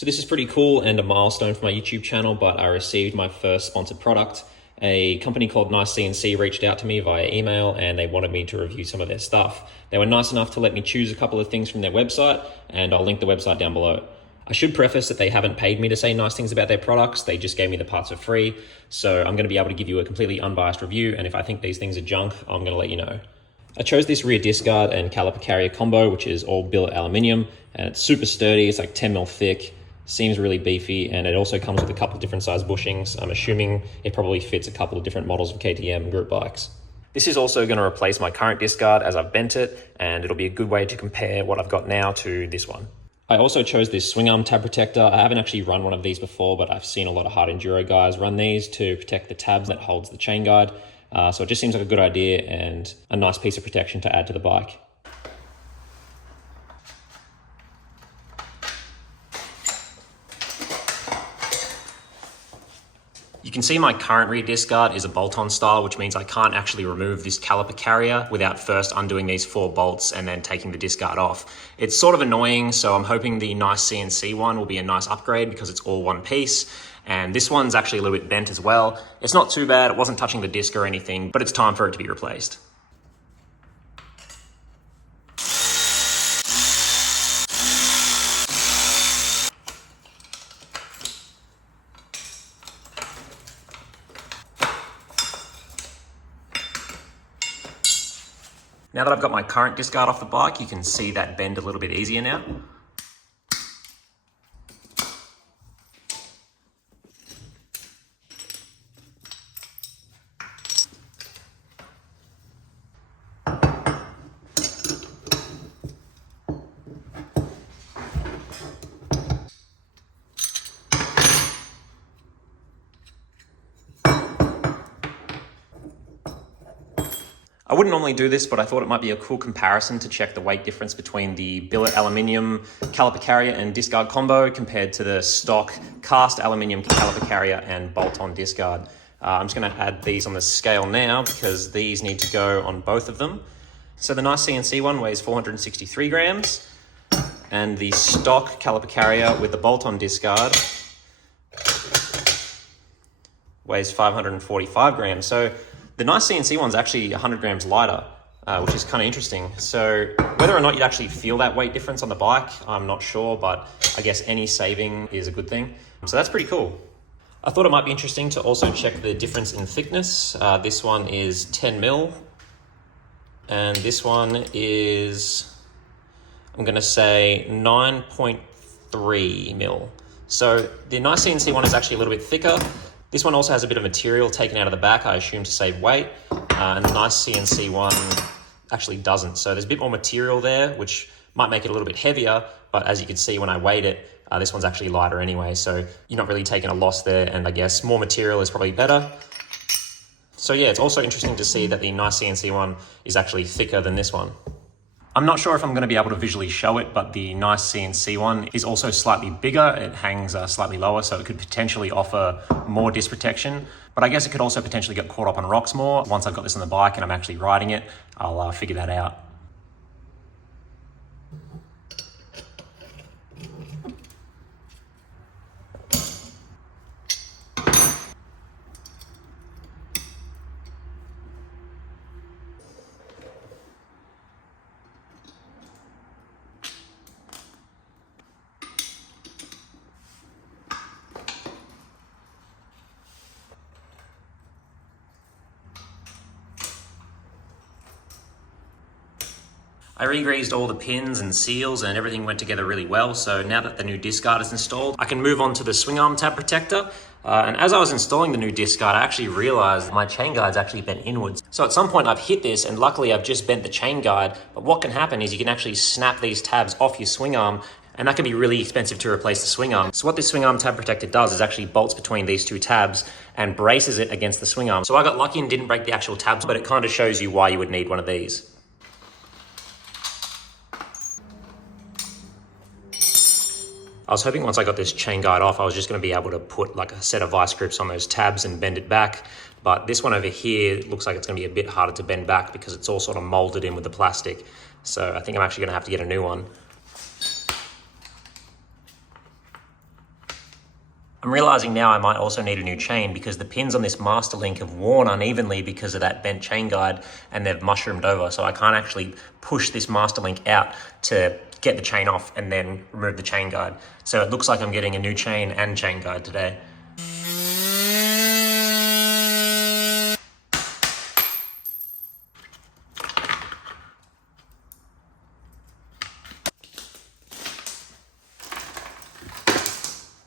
So this is pretty cool and a milestone for my YouTube channel, but I received my first sponsored product. A company called NICECNC reached out to me via email and they wanted me to review some of their stuff. They were nice enough to let me choose a couple of things from their website, and I'll link the website down below. I should preface that they haven't paid me to say nice things about their products. They just gave me the parts for free. So I'm going to be able to give you a completely unbiased review, and if I think these things are junk, I'm going to let you know. I chose this rear disc guard and caliper carrier combo, which is all billet aluminium, and it's super sturdy. It's like 10 mil thick. Seems really beefy, and it also comes with a couple of different size bushings. I'm assuming it probably fits a couple of different models of KTM group bikes. This is also going to replace my current disc guard as I've bent it, and it'll be a good way to compare what I've got now to this one. I also chose this swing arm tab protector. I haven't actually run one of these before, but I've seen a lot of hard enduro guys run these to protect the tabs that holds the chain guide. So it just seems like a good idea and a nice piece of protection to add to the bike. You can see my current rear disc guard is a bolt-on style, which means I can't actually remove this caliper carrier without first undoing these 4 bolts and then taking the disc guard off. It's sort of annoying, so I'm hoping the NICECNC one will be a nice upgrade because it's all one piece. And this one's actually a little bit bent as well. It's not too bad, it wasn't touching the disc or anything, but it's time for it to be replaced. Now that I've got my current disc guard off the bike, you can see that bend a little bit easier now. I wouldn't normally do this, but I thought it might be a cool comparison to check the weight difference between the billet aluminium caliper carrier and disc guard combo compared to the stock cast aluminium caliper carrier and bolt-on disc guard. I'm just going to add these on the scale now because these need to go on both of them. So the NICECNC one weighs 463 grams and the stock caliper carrier with the bolt-on disc guard weighs 545 grams. So the NICECNC one's actually 100 grams lighter, which is kind of interesting. So whether or not you'd actually feel that weight difference on the bike, I'm not sure, but I guess any saving is a good thing. So that's pretty cool. I thought it might be interesting to also check the difference in thickness. This one is 10 mil, and this one is, I'm gonna say 9.3 mil. So the NICECNC one is actually a little bit thicker. This one also has a bit of material taken out of the back, I assume to save weight, and the NICECNC one actually doesn't. So there's a bit more material there, which might make it a little bit heavier, but as you can see when I weighed it, this one's actually lighter anyway, so you're not really taking a loss there, and I guess more material is probably better. So yeah, it's also interesting to see that the NICECNC one is actually thicker than this one. I'm not sure if I'm going to be able to visually show it, but the NICECNC one is also slightly bigger. It hangs slightly lower, so it could potentially offer more disc protection. But I guess it could also potentially get caught up on rocks more. Once I've got this on the bike and I'm actually riding it, I'll figure that out. I re-greased all the pins and seals and everything went together really well. So now that the new disc guard is installed, I can move on to the swing arm tab protector. And as I was installing the new disc guard, I actually realized my chain guide's actually bent inwards. So at some point I've hit this, and luckily I've just bent the chain guide. But what can happen is you can actually snap these tabs off your swing arm, and that can be really expensive to replace the swing arm. So what this swing arm tab protector does is actually bolts between these two tabs and braces it against the swing arm. So I got lucky and didn't break the actual tabs, but it kind of shows you why you would need one of these. I was hoping once I got this chain guide off, I was just going to be able to put like a set of vice grips on those tabs and bend it back. But this one over here looks like it's going to be a bit harder to bend back because it's all sort of molded in with the plastic. So I think I'm actually going to have to get a new one. I'm realizing now I might also need a new chain because the pins on this master link have worn unevenly because of that bent chain guide and they've mushroomed over. So I can't actually push this master link out to get the chain off and then remove the chain guide. So it looks like I'm getting a new chain and chain guide today.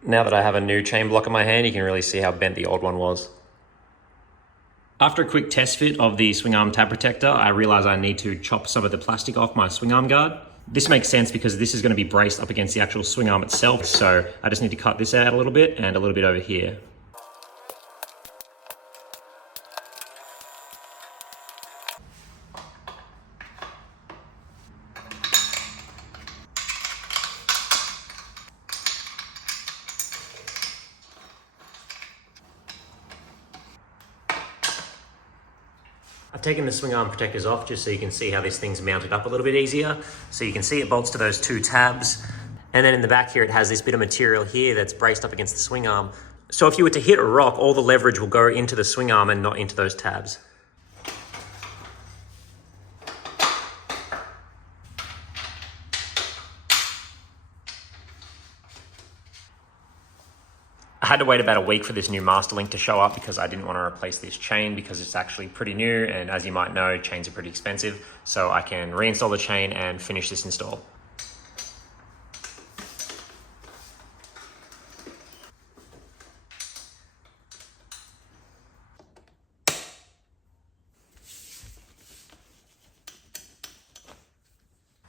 Now that I have a new chain block in my hand, you can really see how bent the old one was. After a quick test fit of the swing arm tab protector, I realized I need to chop some of the plastic off my swing arm guard. This makes sense because this is going to be braced up against the actual swing arm itself. So I just need to cut this out a little bit and a little bit over here. I've taken the swing arm protectors off just so you can see how this thing's mounted up a little bit easier. So you can see it bolts to those two tabs. And then in the back here, it has this bit of material here that's braced up against the swing arm. So if you were to hit a rock, all the leverage will go into the swing arm and not into those tabs. I had to wait about a week for this new master link to show up because I didn't want to replace this chain because it's actually pretty new, and as you might know, chains are pretty expensive. So I can reinstall the chain and finish this install.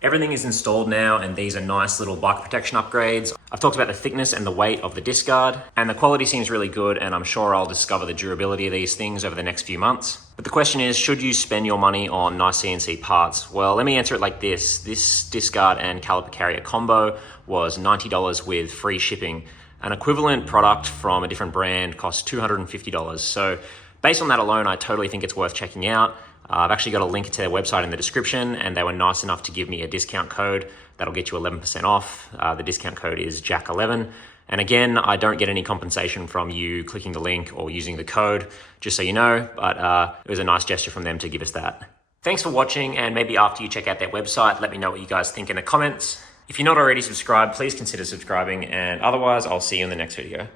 Everything is installed now, and these are nice little bike protection upgrades. I've talked about the thickness and the weight of the disc guard, and the quality seems really good, and I'm sure I'll discover the durability of these things over the next few months. But the question is, should you spend your money on NICECNC parts? Well, let me answer it like this. This disc guard and caliper carrier combo was $90 with free shipping. An equivalent product from a different brand costs $250. So based on that alone, I totally think it's worth checking out. I've actually got a link to their website in the description, and they were nice enough to give me a discount code that'll get you 11% off. The discount code is Jack11. And again, I don't get any compensation from you clicking the link or using the code, just so you know, but it was a nice gesture from them to give us that. Thanks for watching, and maybe after you check out their website, let me know what you guys think in the comments. If you're not already subscribed, please consider subscribing, and otherwise I'll see you in the next video.